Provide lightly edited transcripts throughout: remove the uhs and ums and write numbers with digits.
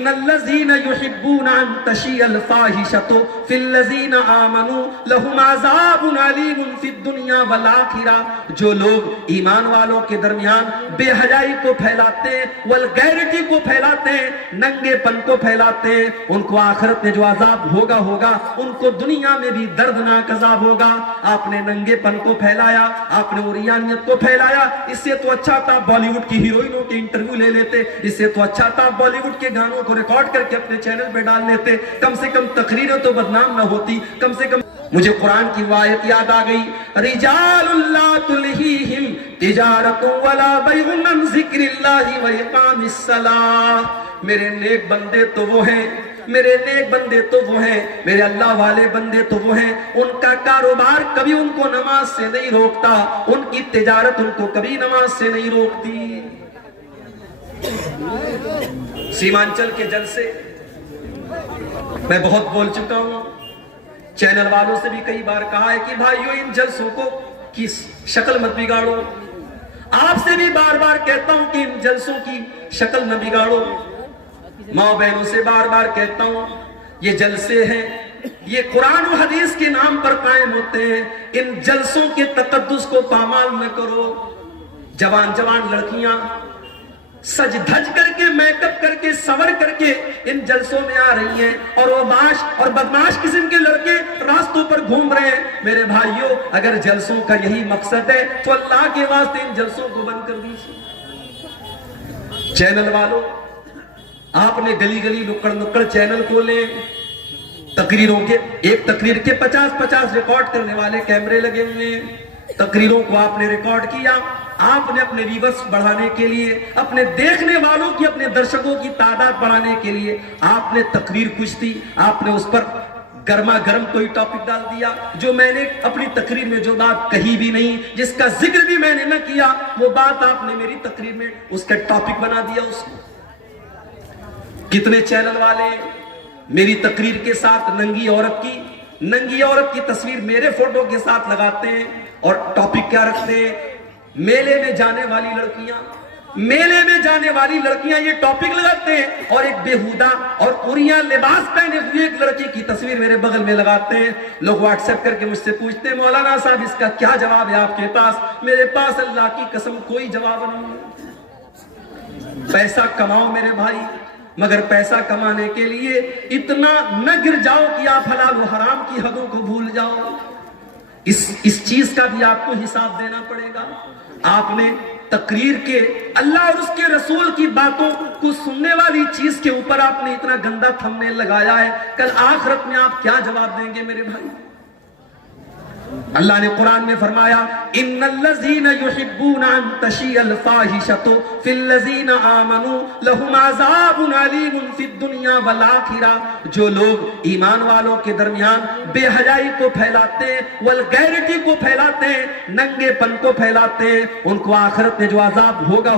इन्नल्लज़ीना युहिब्बूना अन तशियल फाहिशतु फिल्लज़ीना आमनू लहुम अज़ाबुन अलीमुन फिद दुनिया वल आखिरह। जो लोग ईमान वालों के दरमियान बेहयाई को फैलाते हैं, वल्गैरिटी को फैलाते हैं, नंगेपन को फैलाते हैं, उनको आखिरत में जो अजाब होगा उनको दुनिया में भी दर्दनाक अजाब होगा। आपने नंगेपन को फैलाया, आपने उरियानियत को फैलाया, इससे तो अच्छा था बॉलीवुड की हीरोइनों के इंटरव्यू ले लेते, इससे तो अच्छा था बॉलीवुड के गानों को रिकॉर्ड करके अपने चैनल पे डाल लेते, कम से कम तकरीरें तो बदनाम ना होती, कम से कम। मुझे कुरान की आयत याद आ गई, रिजालुल्ला तुलहीहिम तिजारतु वला बैउन अन ज़िक्रिल्लाहि व इक़ामिस सलाह। मेरे नेक बंदे तो वो हैं, मेरे नेक बंदे तो वो हैं, मेरे अल्लाह वाले बंदे तो वो हैं, उनका कारोबार कभी उनको नमाज से नहीं रोकता, उनकी तिजारत उनको कभी नमाज से नहीं रोकती। सीमांचल के जलसे मैं बहुत बोल चुका हूं, चैनल वालों से भी कई बार कहा है कि भाइयों इन जलसों को की शक्ल मत बिगाड़ो। आपसे भी बार बार कहता हूं कि इन जलसों की शक्ल न बिगाड़ो। माँ बहनों से बार बार कहता हूं, ये जलसे हैं, ये कुरान और हदीस के नाम पर कायम होते हैं, इन जलसों के तकद्दुस को पामाल न करो। जवान जवान लड़कियां सज धज करके, मेकअप करके, सवर करके इन जलसों में आ रही हैं, और वो बाश और बदमाश किस्म के लड़के रास्तों पर घूम रहे हैं। मेरे भाइयों, अगर जलसों का यही मकसद है तो अल्लाह के वास्ते इन जलसों को बंद कर दीजिए। चैनल वालों, आपने गली गली नुक्कड़ नुक्कड़ चैनल खोले, तकरीरों के एक तकरीर के 50-50 रिकॉर्ड करने वाले कैमरे लगे हुए हैं, तकरीरों को आपने रिकॉर्ड किया। आपने अपने व्यूअर्स बढ़ाने के लिए, अपने देखने वालों की, अपने दर्शकों की तादाद बढ़ाने के लिए आपने तकरीर कुछ थी, आपने उस पर गर्मा गर्म कोई टॉपिक डाल दिया, जो मैंने अपनी तकरीर में जो बात कही भी नहीं, जिसका जिक्र भी मैंने न किया, वो बात आपने मेरी तकरीर में उसका टॉपिक बना दिया उसको। कितने चैनल वाले मेरी तकरीर के साथ नंगी औरत की तस्वीर मेरे फोटो के साथ लगाते हैं, और टॉपिक क्या रखते हैं, मेले में जाने वाली लड़कियां ये टॉपिक लगाते हैं, और एक बेहुदा और उरिया लिबास पहने हुए एक लड़की की तस्वीर मेरे बगल में लगाते हैं। लोग व्हाट्सएप करके मुझसे पूछते हैं, मौलाना साहब इसका क्या जवाब है आपके पास? मेरे पास अल्लाह की कसम कोई जवाब नहीं है। पैसा कमाओ मेरे भाई, मगर पैसा कमाने के लिए इतना न गिर जाओ कि आप हलाल व हराम की हदों को भूल जाओ। इस चीज का भी आपको हिसाब देना पड़ेगा। आपने तकरीर के अल्लाह और उसके रसूल की बातों को सुनने वाली चीज के ऊपर आपने इतना गंदा थंबनेल लगाया है, कल आखिरत में आप क्या जवाब देंगे मेरे भाई? अल्लाह ने कुरान में फरमाया, इन्नल्लज़ीना युहिब्बूना अन तशियल फाहिशतु फिल्लज़ीना आमनू लहुम अज़ाबुन अलीमुन फिद दुनिया वल आखिरह। जो लोग ईमान वालों के दरमियान बेहयाई को फैलाते हैं, वल्गैरिटी को फैलाते हैं, नंगेपन को फैलाते हैं, उनको आखिरत में जो अजाब होगा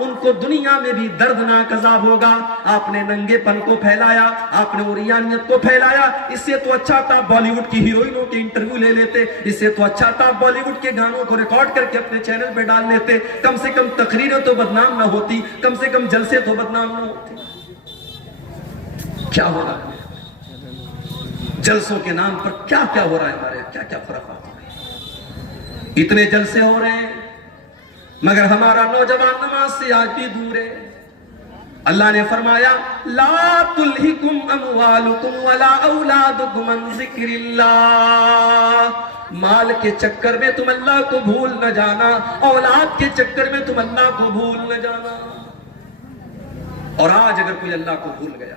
उनको दुनिया में भी दर्दनाक अजाब होगा। आपने नंगेपन को फैलाया, आपने उरियानियत को फैलाया, इससे तो अच्छा था बॉलीवुड की हीरोइनों के इंटरव्यू ले लेते, इससे तो अच्छा था बॉलीवुड के गानों को रिकॉर्ड करके अपने चैनल पे डाल लेते, कम से कम तकरीरें तो बदनाम ना होती, कम से कम जलसे तो बदनाम ना होते। क्या हो रहा है जलसों के नाम पर? क्या क्या हो रहा है हमारे, क्या क्या फर्क हो रहा है? इतने जलसे हो रहे हैं, मगर हमारा नौजवान नमाज से आज भी दूर है। अल्लाह ने फरमाया, ला तुल्हिकुम अमवालुकुम वला औलादुकुम अन ज़िक्रिल्लाह। माल के चक्कर में तुम अल्लाह को भूल न जाना, औलाद के चक्कर में तुम अल्लाह को भूल न जाना। और आज अगर कोई अल्लाह को भूल गया